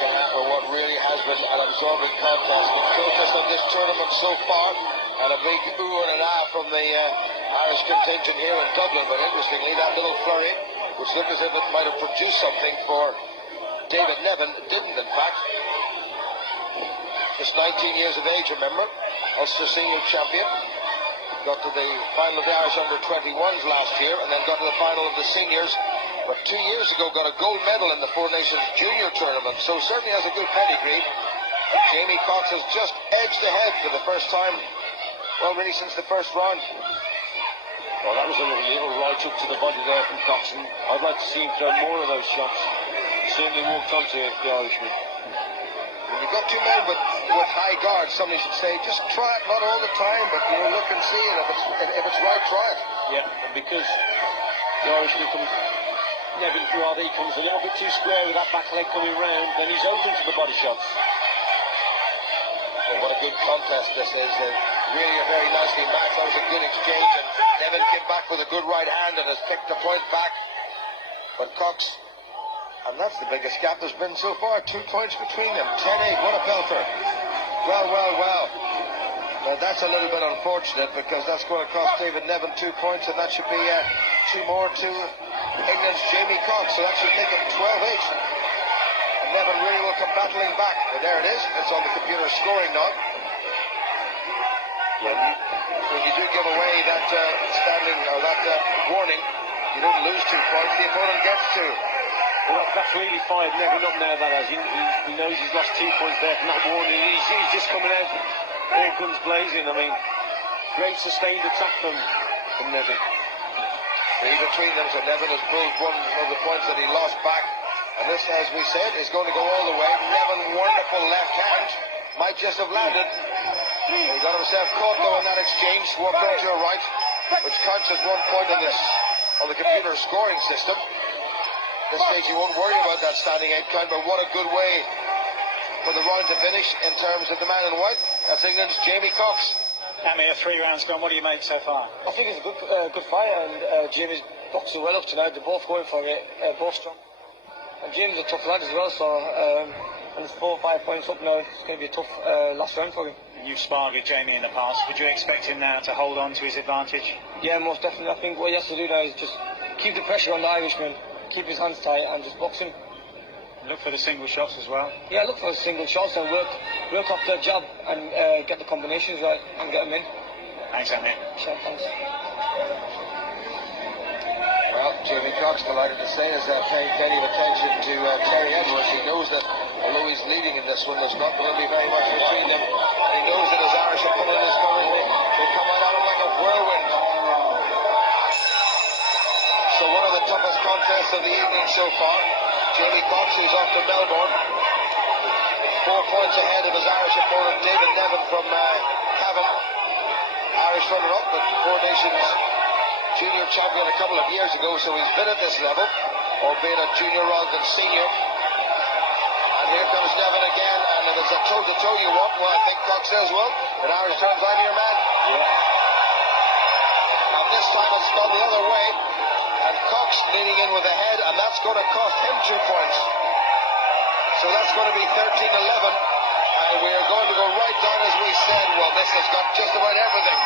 second half for what really has been an absorbing contest. The focus of this tournament so far, and a big ooh and an ah from the Irish contingent here in Dublin. But interestingly, that little flurry, which looked as if it might have produced something for David Nevin, didn't in fact. Just 19 years of age, remember, Ulster senior champion. Got to the final of the Irish under-21s last year, and then got to the final of the seniors. But 2 years ago got a gold medal in the Four Nations Junior Tournament, so certainly has a good pedigree. Jamie Cox has just edged ahead for the first time, well, really since the first round. Well, that was a little right up to the body there from Cox, and I'd like to see him throw more of those shots. He certainly walked onto the Irishman. When you've got two men with high guards, somebody should say, just try it, not all the time, but you know, look and see it. If it's right, try it. Yeah, and because the Irishman comes, Nevin, rather, he comes a little bit too square with that back leg coming round, then he's open to the body shots. Well, what a good contest this is. Really a very nicely matched. That was a good exchange, and Nevin came back with a good right hand and has picked the point back. But Cox, and that's the biggest gap there's been so far, 2 points between them. 10-8, what a belter. Well. Now that's a little bit unfortunate, because that's going to cost David Nevin 2 points, and that should be 2 more to England's Jamie Cox, so that should make it 12-8. And Nevin really will come battling back. And there it is, it's on the computer scoring now. Yeah. When you do give away that standing, or that warning, you don't lose 2 points, the opponent gets 2. Well, that's really fired Nevin up now, that has. He knows he's lost 2 points there from that warning. He's just coming out, all guns blazing. I mean, great sustained attack from Nevin. 3 between them, so Nevin has pulled one of the points that he lost back. And this, as we said, is going to go all the way. Nevin, wonderful left hand, might just have landed. He got himself caught though in that exchange, walked out to your right, which counts as 1 point on the computer scoring system. At this stage you won't worry about that standing 8 count, but what a good way for the round to finish in terms of the man in white. That's England's Jamie Cox. Amir, 3 rounds gone. What do you make so far? I think it's a good fight, and Jamie's boxing well up tonight. They're both going for it, both strong. And Jamie's a tough lad as well, so and it's 4 or 5 points up now. It's going to be a tough last round for him. You've sparred with Jamie in the past. Would you expect him now to hold on to his advantage? Yeah, most definitely. I think what he has to do now is just keep the pressure on the Irishman, keep his hands tight, and just box him. Look for the single shots as well. Yeah, look for the single shots and work off the jab and get the combinations right and get them in. Thanks, Amir. Sure, thanks. Well, Jamie Cox, delighted to say, is paying plenty of attention to Terry Edwards. He knows that although he's leading in this one, there's not going to be very much between them. And he knows that his Irish opponent is coming. They come out at him like a whirlwind. So one of the toughest contests of the evening so far. Jamie Cox, who's off to Melbourne, 4 points ahead of his Irish opponent, David Nevin from Cavan. Irish runner-up, but Four Nations junior champion a couple of years ago, so he's been at this level, albeit a junior rather than senior. And here comes Nevin again, and if it's a toe-to-toe you want, well, I think Cox says, well, in Irish terms, I'm your man. Yeah. And this time it's gone the other way, and Cox leaning in with the head, and that's going to cost him 2 points. So that's going to be 13-11, and we are going to go right down as we said. Well, this has got just about everything.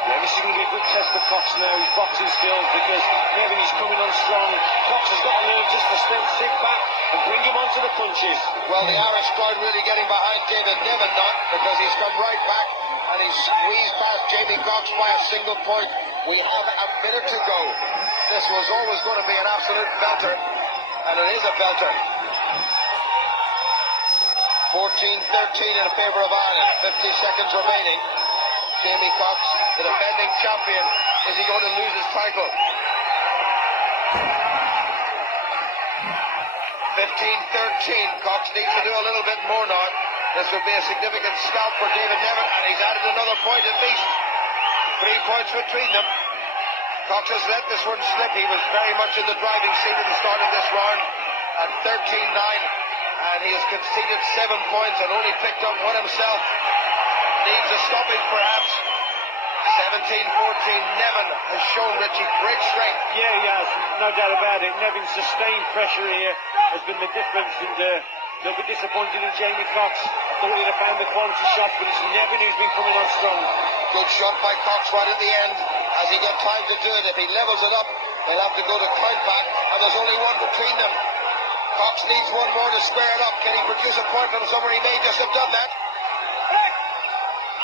Yeah, this is going to be a good test for Cox now, his boxing skills, because Nevin is coming on strong. Cox has got to learn just to sit back and bring him onto the punches. Well, the Irish crowd really getting behind David Nevin now, because he's come right back and he's squeezed past Jamie Cox by a single point. We have a minute to go. This was always going to be an absolute belter, and it is a belter. 14-13 in favour of Ireland, 50 seconds remaining. Jamie Cox, the defending champion, is he going to lose his title? 15-13, Cox needs to do a little bit more now. This would be a significant scalp for David Nevin, and he's added another point at least. 3 points between them. Cox has let this one slip. He was very much in the driving seat at the start of this round at 13-9, and he has conceded 7 points and only picked up one himself. Needs a stoppage perhaps. 17-14, Nevin has shown Richie great strength. Yeah, he has, no doubt about it. Nevin's sustained pressure here has been the difference, and They'll be disappointed in Jamie Cox. I thought he'd have found the quality shots, but it's Nevin who's been coming on strong. Good shot by Cox right at the end. Has he got time to do it? If he levels it up, he'll have to go to count back, and there's only one between them. Cox needs one more to square it up. Can he produce a point from somewhere? He may just have done that.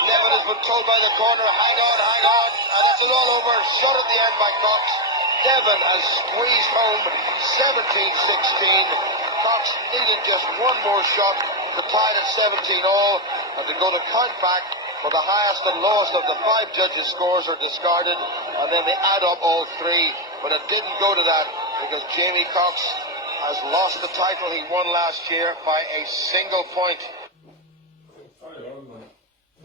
Nevin has been told by the corner, hang on, and it's all over. Shot at the end by Cox. Nevin has squeezed home 17-16. Cox needed just one more shot to tie it at 17 all, and to go to count back, for the highest and lowest of the 5 judges' scores are discarded, and then they add up all 3. But it didn't go to that, because Jamie Cox has lost the title he won last year by a single point.